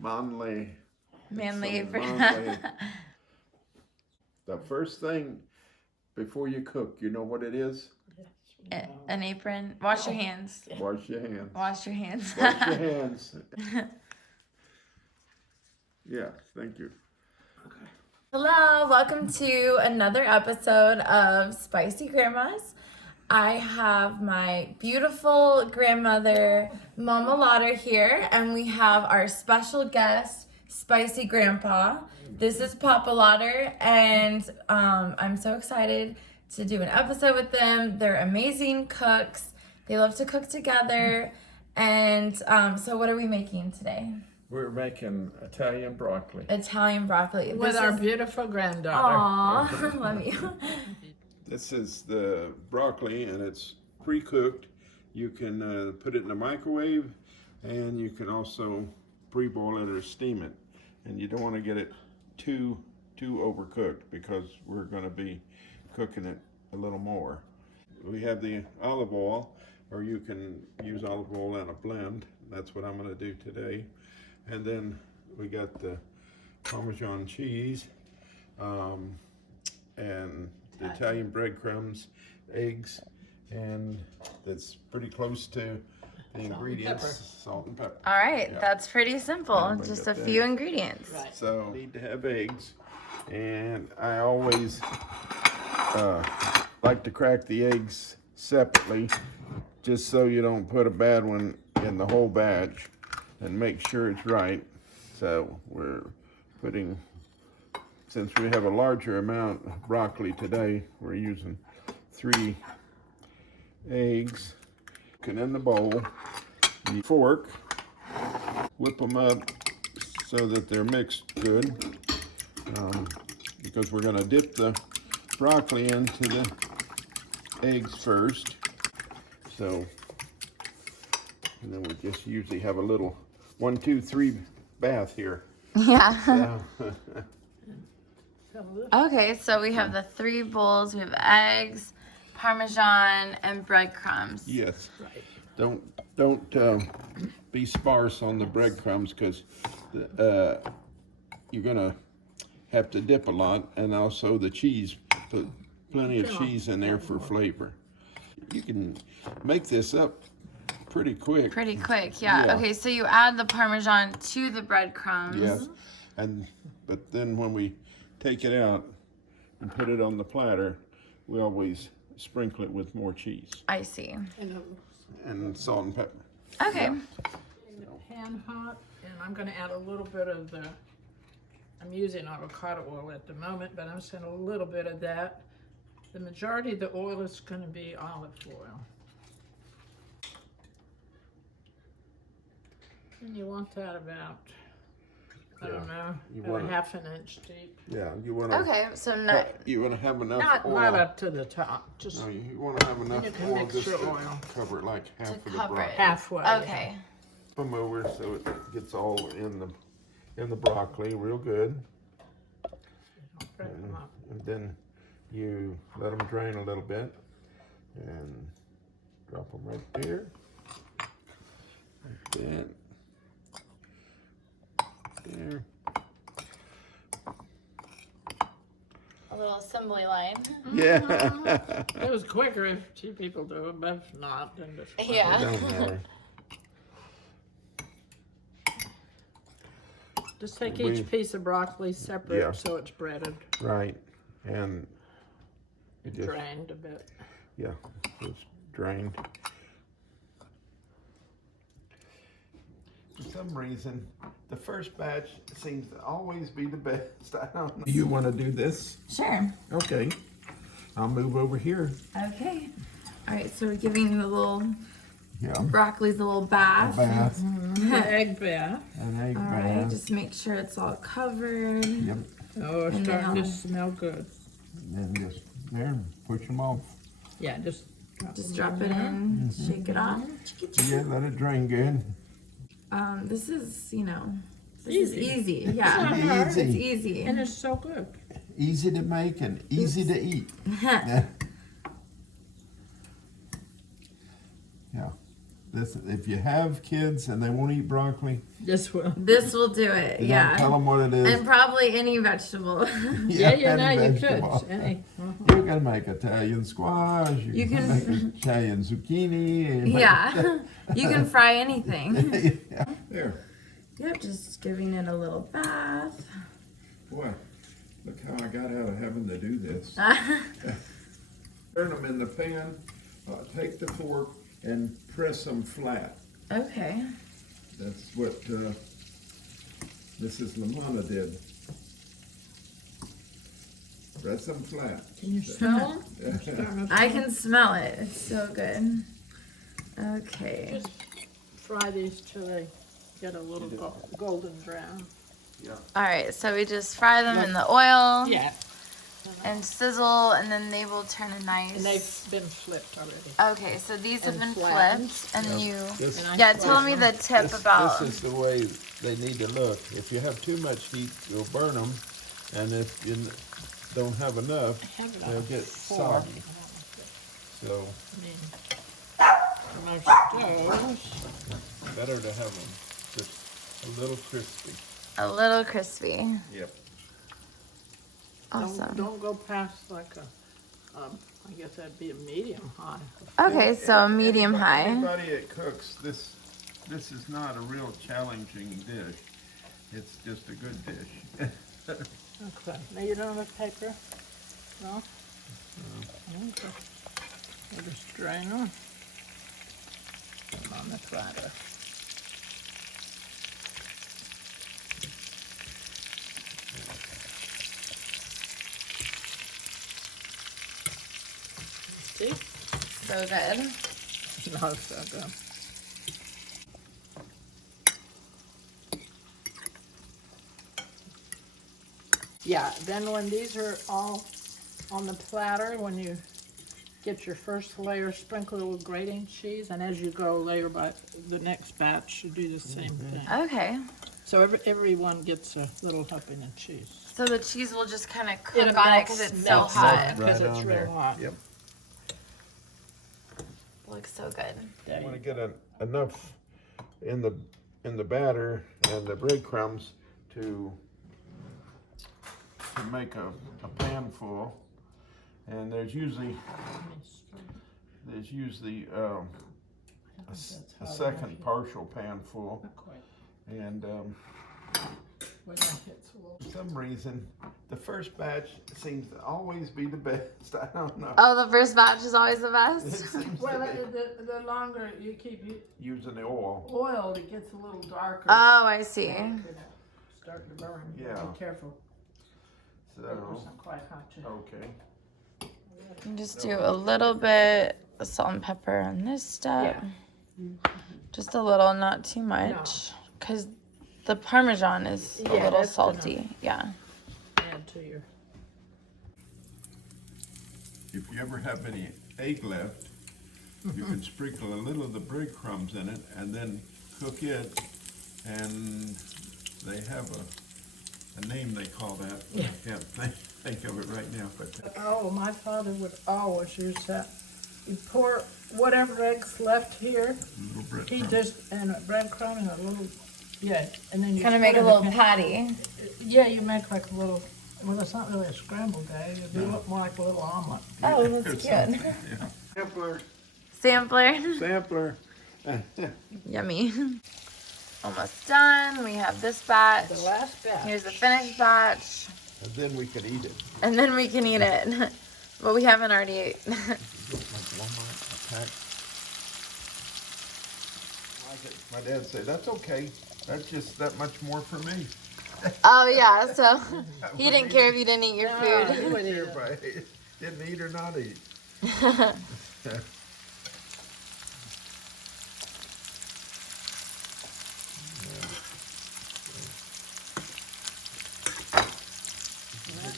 manly. Manly. The first thing before you cook, you know what it is? An apron. Wash your hands. Wash your hands. Wash your hands. Wash your hands. Yeah, thank you. Hello, welcome to another episode of Spicy Grandmas. I have my beautiful grandmother, Mama Lauder, here, and we have our special guest, Spicy Grandpa. This is Papa Lauder, and I'm so excited to do an episode with them. They're amazing cooks. They love to cook together. And so what are we making today? We're making Italian broccoli. Italian broccoli. With our beautiful granddaughter. Aw, love you. This is the broccoli, and it's pre-cooked. You can put it in the microwave, and you can also pre-boil it or steam it. And you don't want to get it too overcooked because we're going to be cooking it a little more. We have the olive oil, or you can use olive oil in a blend. That's what I'm going to do today. And then we got the Parmesan cheese, and the Italian breadcrumbs, eggs, and that's pretty close to the ingredients, salt and pepper. All right, Yeah. that's pretty simple. Everybody Just got a the few eggs. ingredients. Right. So need to have eggs, and I always like to crack the eggs separately, just so you don't put a bad one in the whole batch, and make sure it's right. So we're putting, since we have a larger amount of broccoli today, we're using 3 eggs. And in the bowl, you fork, whip them up so that they're mixed good, because we're going to dip the broccoli into the eggs first. So, and then we just usually have a little 1, 2, 3 bath here. Yeah. So, Okay, so we have the 3 bowls. We have eggs, Parmesan, and breadcrumbs. yes. Right. Don't be sparse on the breadcrumbs, because you're gonna have to dip a lot, and also the cheese. Put plenty of cheese in there for flavor. You can make this up pretty quick. Pretty quick, yeah. Yeah. Okay, so you add the Parmesan to the breadcrumbs. Yes, but then when we take it out and put it on the platter, we always sprinkle it with more cheese I see. and salt and pepper. Okay. In the pan hot, and I'm going to add a little bit of the, I'm using avocado oil at the moment, but I'm saying a little bit of that. The majority of the oil is going to be olive oil. And you want that about, I don't know, You about want a it- ½ inch deep. Yeah, you want to. Okay, so not, You want to have enough Not oil. up to the top, just No, you want to have enough You can oil mix just your to oil. cover like half To of the cover broccoli. it. halfway. okay. Them over so it gets all in the broccoli real good, Break them up. and then you let them drain a little bit and drop them right there. Like that. There. A little assembly line. Yeah. It was quicker if 2 people do it, but if not, then just one. Yeah. Don't worry. Just take We- each piece of broccoli separate Yeah. so it's breaded, Right, and it just drained a bit. yeah, it's drained. For some reason, the first batch seems to always be the best. I don't know. You want to do this? Sure. Okay. I'll move over here. Okay. All right, so we're giving the little Yeah. broccoli's a little bath. Bath, Egg bath. an egg All right, bath. just make sure it's all covered. Yep. Oh, it's And starting now- to smell good. And then just there, push them off. Yeah, just Just drop it in, shake it off. Yeah, let it drain good. This is, this Easy. is easy. Yeah, Easy. it's easy. and it's so good. Easy to make and easy to eat. Yeah. This, if you have kids and they won't eat broccoli, This will. This will do it. you Yeah. don't tell them what it is. And probably any vegetable. Yeah, you know, any you vegetable. could. Hey. You can make Italian squash. You can make Italian zucchini. you make- Yeah. You can fry anything. Yeah. There. Yep, just giving it a little bath. Boy, look how I got out of having to do this. Turn them in the pan. Take the fork and press them flat. Okay. That's what Mrs. Lamana did. Press them flat. Can you smell them? I can smell it. It's so good. Okay. Just fry these till they get a little golden brown. All right, so we just fry them in the oil Yeah. and sizzle, and then they will turn a nice. And they've been flipped already. Okay, so these have and been flattened. flipped, and you. This, And I Yeah, slice tell me them. the tip about. this is the way they need to look. If you have too much heat, you'll burn them, and if you don't have enough, I have it they'll on get 4. soggy. So I mean, most stoves. better to have them just a little crispy. A little crispy. Yep. Awesome. Don't go past like a, I guess that'd be a medium high. Okay, so medium high. Anybody that cooks, this is not a real challenging dish. It's just a good dish. Okay. Now you don't have paper? No? Okay. We'll just drain them. Put them on the platter. See? So good. No, so good. Yeah, then when these are all on the platter, when you get your first layer, sprinkle it with grating cheese, and as you go layer by the next batch, you do the same thing. Okay. So everyone gets a little helping of cheese. So the cheese will just kind of cook It'll on it melt- because it's so melt hot. Because it's real hot. Yep. Looks so good. There You you want to get enough in the batter and the breadcrumbs to make a pan full, and there's usually a second partial pan full, Not quite. and When that hits a little. for some reason the first batch seems to always be the best. I don't know. Oh, the first batch is always the It best. seems Well, to be the longer you keep using the oil. oil, it gets a little darker. Oh, I see. It could start to burn. Yeah. Be careful. It's So not quite hot yet. okay. And just do a little bit of salt and pepper on this step. Just a little, not too much, because the Parmesan is a Yeah, little that's salty. Yeah. Add to your. If you ever have any egg left, you can sprinkle a little of the breadcrumbs in it and then cook it. And they have a name they call that. Yeah. I can't think of it right now, but Oh, my father would always use that. He'd pour whatever eggs left here. little He breadcrumbs. just and a breadcrumb and a little. Yeah, and then you Kind of put make a it in little the- patty. Yeah, you make like a little. Well, it's not really a scrambled egg. It'd be more like a little omelet. Oh, Or that's something, cute. yeah. Sampler. Sampler. Sampler. Yummy. Almost done. We have this batch. The last batch. Here's the finished batch. And then we could eat it. And then we can eat it. But we haven't already ate. Like Walmart pack. My dad said, "That's okay. That's just that much more for me." Oh, yeah. So he didn't care if you didn't eat your No, food. he would eat Care it. if I didn't eat or not eat.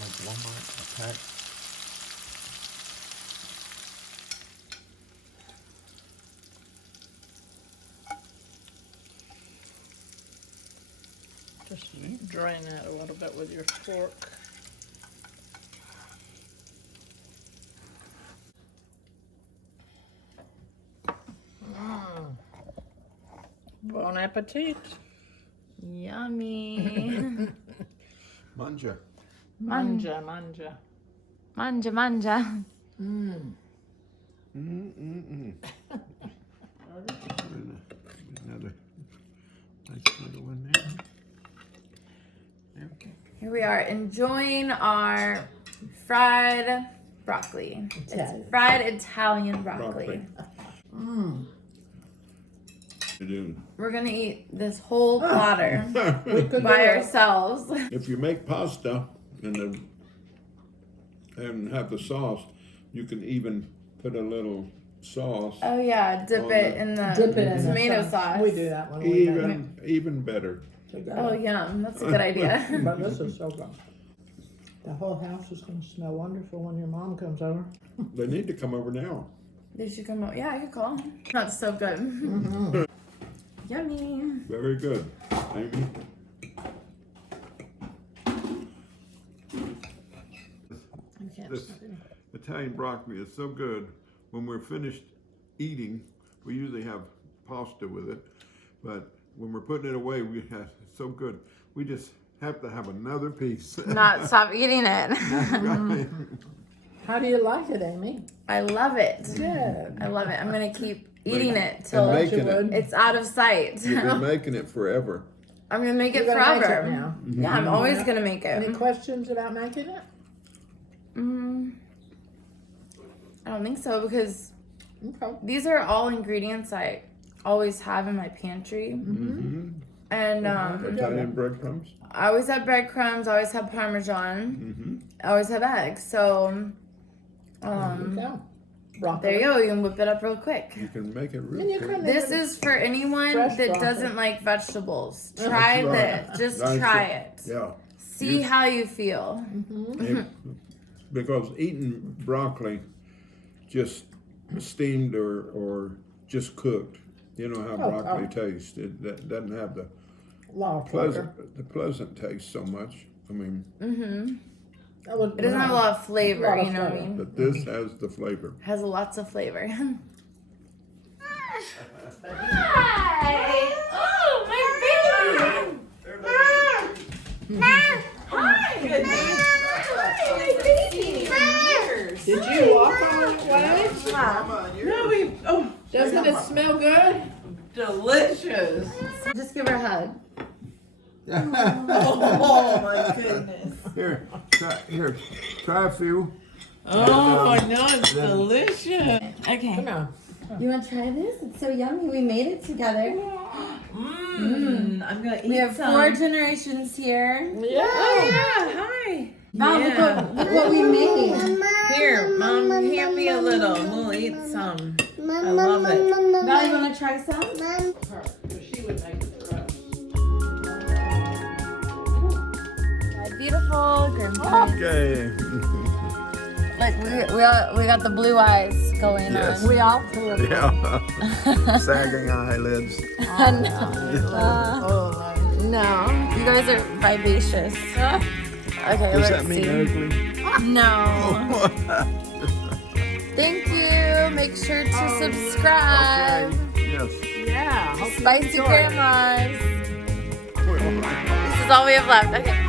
Like Walmart pack. Just drain that a little bit with your fork. Bon appetit. Yummy. Manja. Manja, manja. Manja, manja. Another nice little one there. Okay. Here we are enjoying our fried broccoli. Italian. It's fried Italian broccoli. Broccoli. You do. We're gonna eat this whole platter Could by do it. ourselves. If you make pasta and have the sauce, you can even put a little sauce. Oh yeah, dip On it the- in the Dip it in the tomato sauce. We do that when we make it Even better. together. Oh yum, that's a good idea. But this is so good. The whole house is going to smell wonderful when your mom comes over. They need to come over now. They should come out. Yeah, I could call. That's so good. Yummy. Very good, Amy. This Italian broccoli is so good. When we're finished eating, we usually have pasta with it, but when we're putting it away, it's so good. We just have to have another piece. Not stop eating it. Right. How do you like it, Amy? I love it. Good. I love it. I'm gonna keep eating it And till making you would. it. it's out of sight. You've been making it forever. I'm gonna make it You're gonna make forever. it now. Yeah, I'm always gonna make Any it. questions about making it? I don't think so because Okay. these are all ingredients I always have in my pantry. And Italian breadcrumbs. I always have breadcrumbs, I always have Parmesan, I always have eggs. So Yeah. Broccoli. there you go, you can whip it up real quick. You can make it And real you quick. can This is for anyone Fresh that broccoli. doesn't like vegetables. Try That's right. this. Just That's try it. it. Yeah. See how you feel. Because eating broccoli just steamed or just cooked, you know how broccoli tastes. It doesn't have the Lot of flavor. pleasant taste so much. I mean, That would- It doesn't have a lot of flavor, Lot of you know what I flavor. mean? but this has the flavor. Has lots of flavor. Hi! Oh, my baby! Hi! Hi, my baby! Did you walk all that way? No, Doesn't it smell good? delicious. Just give her a hug. Oh my goodness. Here, try a few. Oh, I know it's delicious. Okay. Come on. You want to try this? It's so yummy. We made it together. I'm gonna eat We have some. 4 generations here. Yeah. Oh, yeah. Hi. Mom, Yeah. look what we made. Here, Mom, hand me a little. We'll eat some. I love it. Val, you want to try some? She would make it for us. My beautiful grandpa. Okay. Look, we got the blue eyes going Yes. on. We all pulled. Yeah. Sagging eyelids. No, you guys are vivacious. Okay, Does let's that mean see. ugly? No. Thank you. Make sure to subscribe. Yes. Yeah. hope you Spicy enjoy it. Grandmas. This is all we have left. Okay.